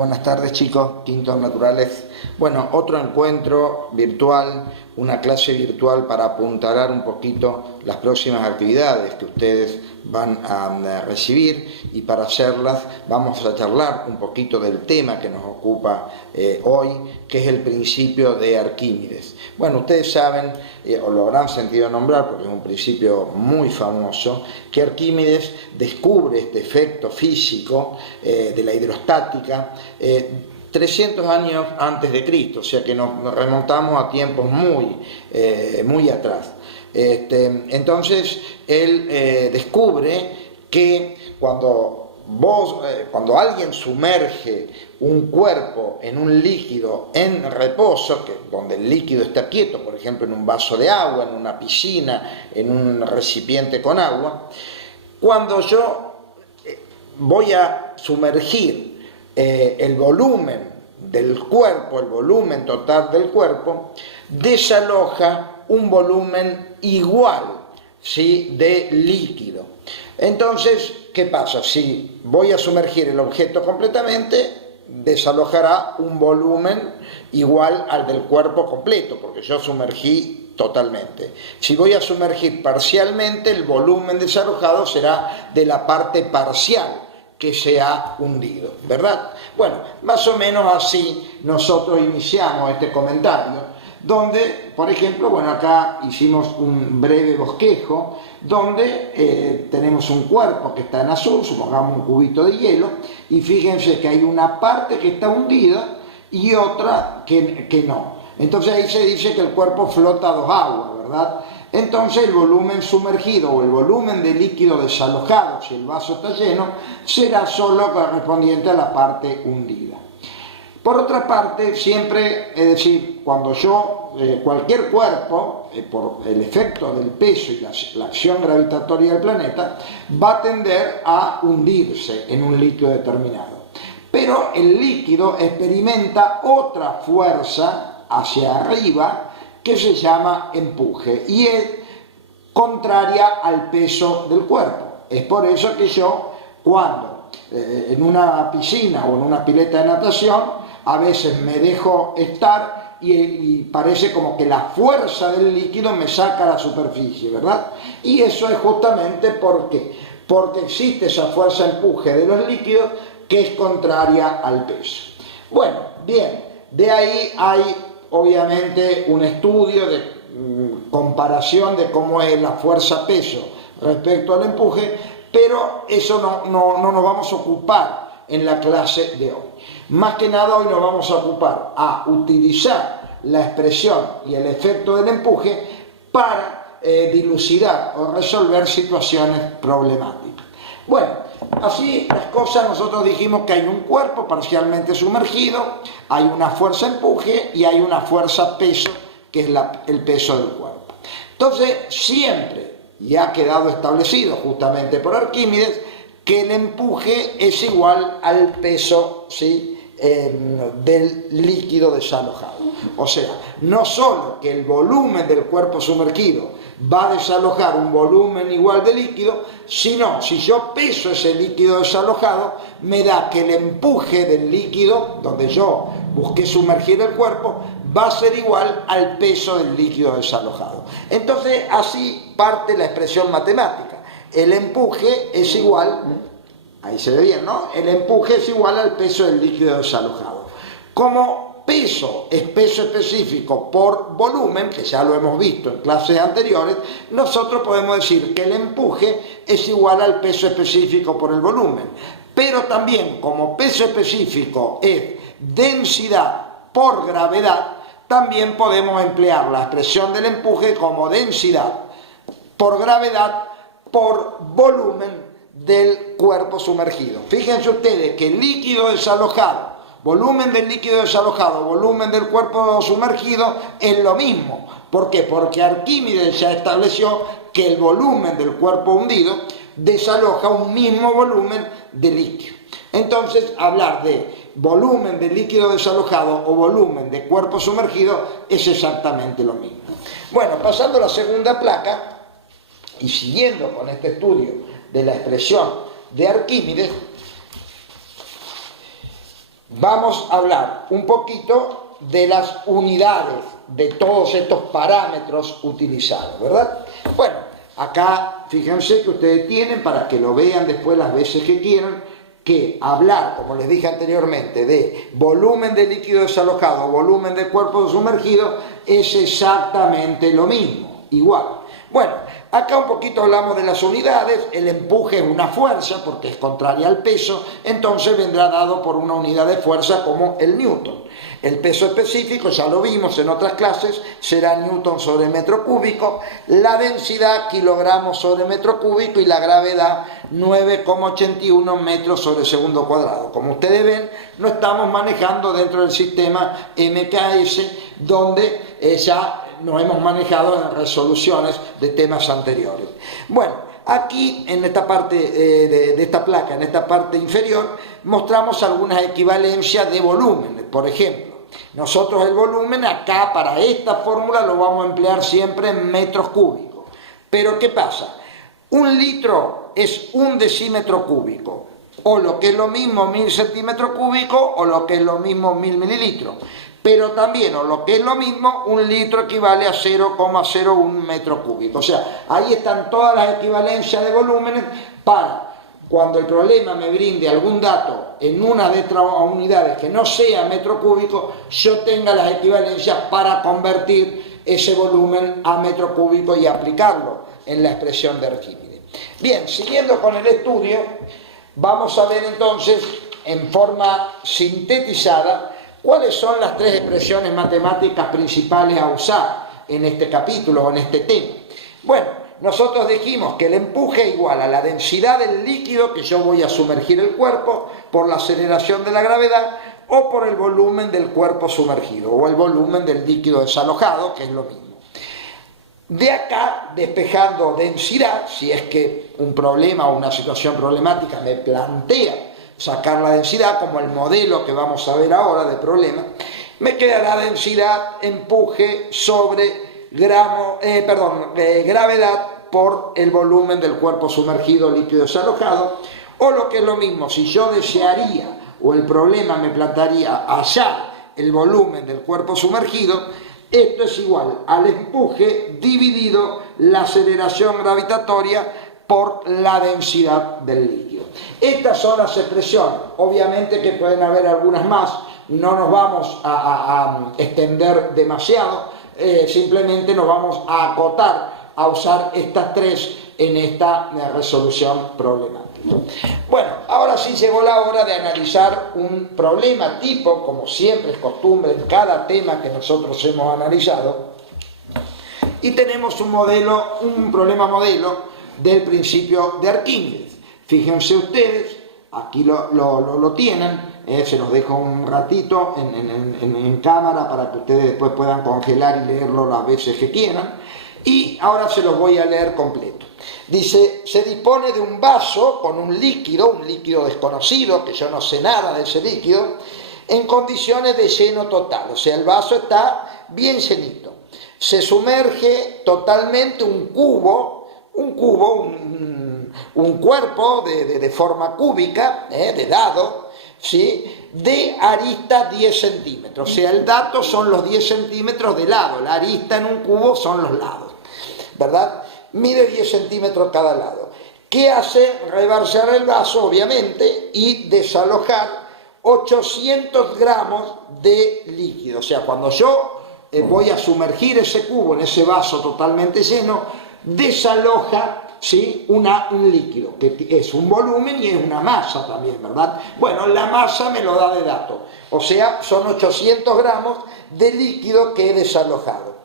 Buenas tardes chicos, Quintos Naturales. Bueno, otro encuentro virtual, una clase virtual para apuntalar un poquito las próximas actividades que ustedes van a recibir, y para hacerlas vamos a charlar un poquito del tema que nos ocupa hoy, que es el principio de Arquímedes. Bueno, ustedes saben, o lo habrán sentido nombrar porque es un principio muy famoso, que Arquímedes descubre este efecto físico de la hidrostática 300 años antes de Cristo, o sea que nos remontamos a tiempos muy atrás. Entonces él descubre que cuando alguien sumerge un cuerpo en un líquido en reposo, donde el líquido está quieto, por ejemplo en un vaso de agua, en una piscina, en un recipiente con agua, cuando yo voy a sumergir el volumen del cuerpo, el volumen total del cuerpo, desaloja un volumen igual, ¿sí?, de líquido. Entonces, ¿qué pasa? Si voy a sumergir el objeto completamente, desalojará un volumen igual al del cuerpo completo, porque yo sumergí totalmente. Si voy a sumergir parcialmente, el volumen desalojado será de la parte parcial que se ha hundido, ¿verdad? Bueno, más o menos así nosotros iniciamos este comentario, donde, por ejemplo, bueno, acá hicimos un breve bosquejo, donde tenemos un cuerpo que está en azul, supongamos un cubito de hielo, y fíjense que hay una parte que está hundida y otra que no. Entonces ahí se dice que el cuerpo flota a dos aguas, ¿verdad? Entonces el volumen sumergido o el volumen de líquido desalojado, si el vaso está lleno, será solo correspondiente a la parte hundida. Por otra parte, siempre, es decir, cuando cualquier cuerpo, por el efecto del peso y la acción gravitatoria del planeta, va a tender a hundirse en un líquido determinado. Pero el líquido experimenta otra fuerza hacia arriba que se llama empuje y es contraria al peso del cuerpo. Es por eso que yo, cuando en una piscina o en una pileta de natación, a veces me dejo estar y parece como que la fuerza del líquido me saca a la superficie, ¿verdad? Y eso es justamente porque existe esa fuerza empuje de los líquidos que es contraria al peso. Bueno, bien, de ahí hay obviamente un estudio de comparación de cómo es la fuerza-peso respecto al empuje, pero eso no nos vamos a ocupar en la clase de hoy. Más que nada hoy nos vamos a ocupar a utilizar la expresión y el efecto del empuje para dilucidar o resolver situaciones problemáticas. Bueno, así las cosas, nosotros dijimos que hay un cuerpo parcialmente sumergido, hay una fuerza empuje y hay una fuerza peso, que es el peso del cuerpo. Entonces, siempre, y ha quedado establecido justamente por Arquímedes, que el empuje es igual al peso, ¿sí?, del líquido desalojado. O sea, no solo que el volumen del cuerpo sumergido va a desalojar un volumen igual de líquido, sino si yo peso ese líquido desalojado, me da que el empuje del líquido, donde yo busqué sumergir el cuerpo, va a ser igual al peso del líquido desalojado. Entonces, así parte la expresión matemática. El empuje es igual, ahí se ve bien, ¿no? El empuje es igual al peso del líquido desalojado. Como peso es peso específico por volumen, que ya lo hemos visto en clases anteriores, nosotros podemos decir que el empuje es igual al peso específico por el volumen. Pero también, como peso específico es densidad por gravedad, también podemos emplear la expresión del empuje como densidad por gravedad por volumen del cuerpo sumergido. Fíjense ustedes que el líquido desalojado, volumen del líquido desalojado, volumen del cuerpo sumergido es lo mismo. ¿Por qué? Porque Arquímedes ya estableció que el volumen del cuerpo hundido desaloja un mismo volumen de líquido. Entonces, hablar de volumen de líquido desalojado o volumen de cuerpo sumergido es exactamente lo mismo. Bueno, pasando a la segunda placa y siguiendo con este estudio de la expresión de Arquímedes, vamos a hablar un poquito de las unidades de todos estos parámetros utilizados, ¿verdad? Bueno, acá fíjense que ustedes tienen, para que lo vean después las veces que quieran, que hablar, como les dije anteriormente, de volumen de líquido desalojado o volumen de cuerpo sumergido es exactamente lo mismo, igual. Bueno, acá un poquito hablamos de las unidades. El empuje es una fuerza porque es contraria al peso, entonces vendrá dado por una unidad de fuerza como el newton. El peso específico, ya lo vimos en otras clases, será newton sobre metro cúbico, la densidad kilogramos sobre metro cúbico y la gravedad 9,81 metros sobre segundo cuadrado. Como ustedes ven, no estamos manejando dentro del sistema MKS, donde ya nos hemos manejado en resoluciones de temas anteriores. Bueno, aquí en esta parte de esta placa, en esta parte inferior, mostramos algunas equivalencias de volúmenes. Por ejemplo, nosotros el volumen acá para esta fórmula lo vamos a emplear siempre en metros cúbicos. Pero ¿qué pasa? Un litro es un decímetro cúbico, o lo que es lo mismo 1000 centímetros cúbicos, o lo que es lo mismo 1000 mililitros. Pero también, o lo que es lo mismo, un litro equivale a 0,01 metro cúbico. O sea, ahí están todas las equivalencias de volúmenes para cuando el problema me brinde algún dato en una de estas unidades que no sea metro cúbico, yo tenga las equivalencias para convertir ese volumen a metro cúbico y aplicarlo en la expresión de Arquímedes. Bien, siguiendo con el estudio, vamos a ver entonces en forma sintetizada cuáles son las tres expresiones matemáticas principales a usar en este capítulo o en este tema. Bueno, nosotros dijimos que el empuje es igual a la densidad del líquido que yo voy a sumergir el cuerpo por la aceleración de la gravedad o por el volumen del cuerpo sumergido o el volumen del líquido desalojado, que es lo mismo. De acá, despejando densidad, si es que un problema o una situación problemática me plantea sacar la densidad, como el modelo que vamos a ver ahora de problema, me queda la densidad empuje sobre gravedad por el volumen del cuerpo sumergido líquido desalojado, o lo que es lo mismo, si yo desearía o el problema me plantearía hallar el volumen del cuerpo sumergido, esto es igual al empuje dividido la aceleración gravitatoria por la densidad del líquido. Estas son las expresiones, obviamente que pueden haber algunas más, no nos vamos a extender demasiado, simplemente nos vamos a acotar a usar estas tres en esta resolución problemática. Bueno, ahora sí llegó la hora de analizar un problema tipo, como siempre es costumbre en cada tema que nosotros hemos analizado, y tenemos un problema modelo del principio de Arquímedes. Fíjense ustedes, aquí lo tienen, se los dejo un ratito en cámara para que ustedes después puedan congelar y leerlo las veces que quieran, y ahora se los voy a leer completo. Dice, se dispone de un vaso con un líquido desconocido, que yo no sé nada de ese líquido, en condiciones de lleno total, o sea, el vaso está bien llenito. Se sumerge totalmente un cuerpo de forma cúbica, de dado, ¿sí?, de arista 10 centímetros. O sea, el dato son los 10 centímetros de lado, la arista en un cubo son los lados, ¿verdad? Mide 10 centímetros cada lado. ¿Qué hace? Rebalsar el vaso, obviamente, y desalojar 800 gramos de líquido. O sea, cuando yo voy a sumergir ese cubo en ese vaso totalmente lleno, desaloja, ¿sí?, un líquido, que es un volumen y es una masa también, ¿verdad? Bueno, la masa me lo da de dato, o sea, son 800 gramos de líquido que he desalojado.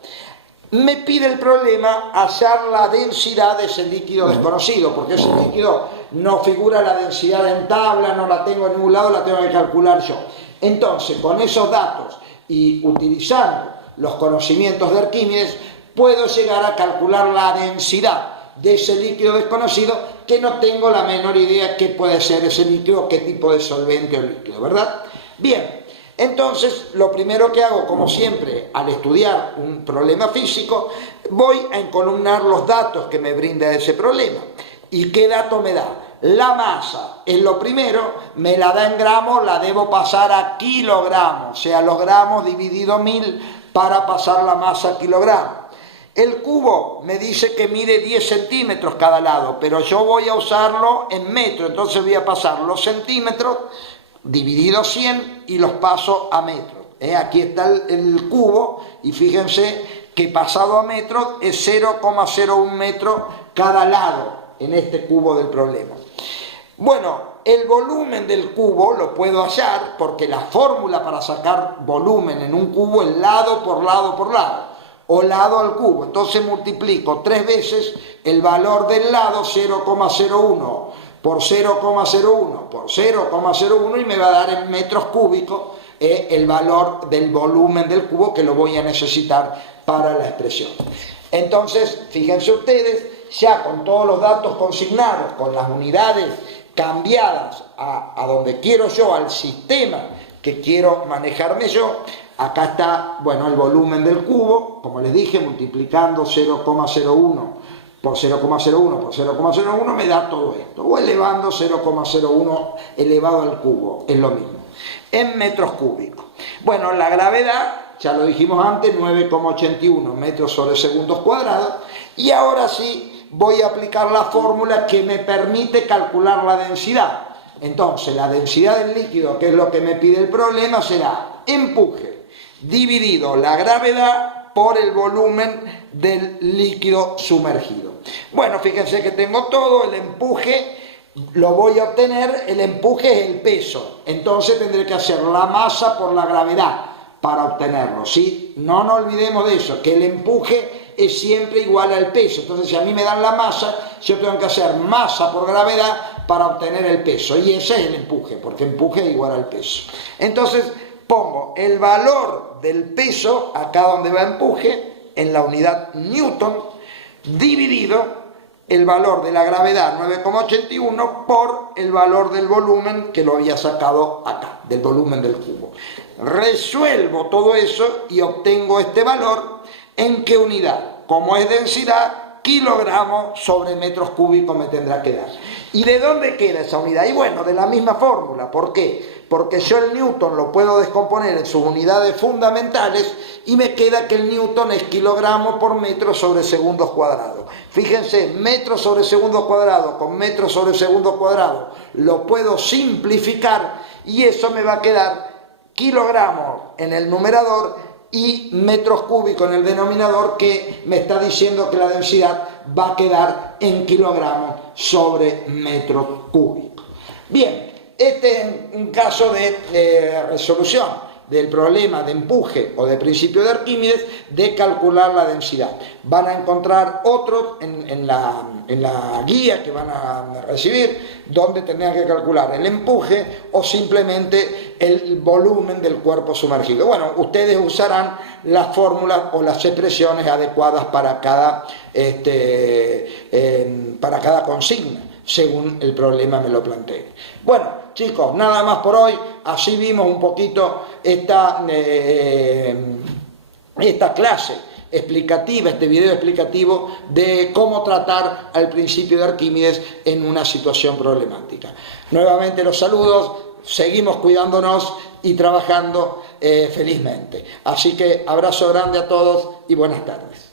Me pide el problema hallar la densidad de ese líquido desconocido, porque ese líquido no figura la densidad en tabla, no la tengo en ningún lado, la tengo que calcular yo. Entonces, con esos datos y utilizando los conocimientos de Arquímedes, puedo llegar a calcular la densidad de ese líquido desconocido, que no tengo la menor idea qué puede ser ese líquido, qué tipo de solvente o líquido, ¿verdad? Bien, entonces lo primero que hago, como siempre, al estudiar un problema físico, voy a encolumnar los datos que me brinda ese problema. ¿Y qué dato me da? la masa es lo primero, me la da en gramos, la debo pasar a kilogramos, o sea, los gramos dividido 1000 para pasar la masa a kilogramos. El cubo me dice que mide 10 centímetros cada lado, pero yo voy a usarlo en metros, entonces voy a pasar los centímetros dividido 100 y los paso a metros. Aquí está el cubo y fíjense que pasado a metros es 0,01 metros cada lado en este cubo del problema. Bueno, el volumen del cubo lo puedo hallar porque la fórmula para sacar volumen en un cubo es lado por lado por lado, o lado al cubo. Entonces multiplico 3 veces el valor del lado, 0,01 por 0,01 por 0,01, y me va a dar en metros cúbicos el valor del volumen del cubo, que lo voy a necesitar para la expresión. Entonces, fíjense ustedes, ya con todos los datos consignados, con las unidades cambiadas a donde quiero yo, al sistema que quiero manejarme yo, acá está, bueno, el volumen del cubo, como les dije, multiplicando 0,01 por 0,01 por 0,01 me da todo esto, o elevando 0,01 elevado al cubo, es lo mismo, en metros cúbicos. Bueno, la gravedad, ya lo dijimos antes, 9,81 metros sobre segundos cuadrados, y ahora sí voy a aplicar la fórmula que me permite calcular la densidad. Entonces, la densidad del líquido, que es lo que me pide el problema, será empuje dividido la gravedad por el volumen del líquido sumergido. Bueno, fíjense que tengo todo, el empuje lo voy a obtener, el empuje es el peso, entonces tendré que hacer la masa por la gravedad para obtenerlo, ¿sí? No nos olvidemos de eso, que el empuje es siempre igual al peso. Entonces, si a mí me dan la masa, yo tengo que hacer masa por gravedad para obtener el peso, y ese es el empuje, porque empuje es igual al peso. Entonces, pongo el valor del peso, acá donde va empuje, en la unidad Newton, dividido el valor de la gravedad, 9,81, por el valor del volumen que lo había sacado acá, del volumen del cubo. Resuelvo todo eso y obtengo este valor. ¿En qué unidad? Como es densidad, kilogramos sobre metros cúbicos me tendrá que dar. ¿Y de dónde queda esa unidad? Y bueno, de la misma fórmula. ¿Por qué? Porque yo el Newton lo puedo descomponer en sus unidades fundamentales y me queda que el Newton es kilogramos por metro sobre segundos cuadrados. Fíjense, metros sobre segundos cuadrados con metros sobre segundos cuadrados lo puedo simplificar y eso me va a quedar kilogramos en el numerador y metros cúbicos en el denominador, que me está diciendo que la densidad va a quedar en kilogramos sobre metros cúbicos. Bien, este es un caso de resolución del problema de empuje o de principio de Arquímedes de calcular la densidad. Van a encontrar otros en la guía que van a recibir, donde tendrán que calcular el empuje o simplemente el volumen del cuerpo sumergido. Bueno, ustedes usarán las fórmulas o las expresiones adecuadas para cada consigna, según el problema me lo plantee. Bueno, chicos, nada más por hoy. Así vimos un poquito esta clase explicativa, este video explicativo de cómo tratar al principio de Arquímedes en una situación problemática. Nuevamente los saludos, seguimos cuidándonos y trabajando felizmente. Así que abrazo grande a todos y buenas tardes.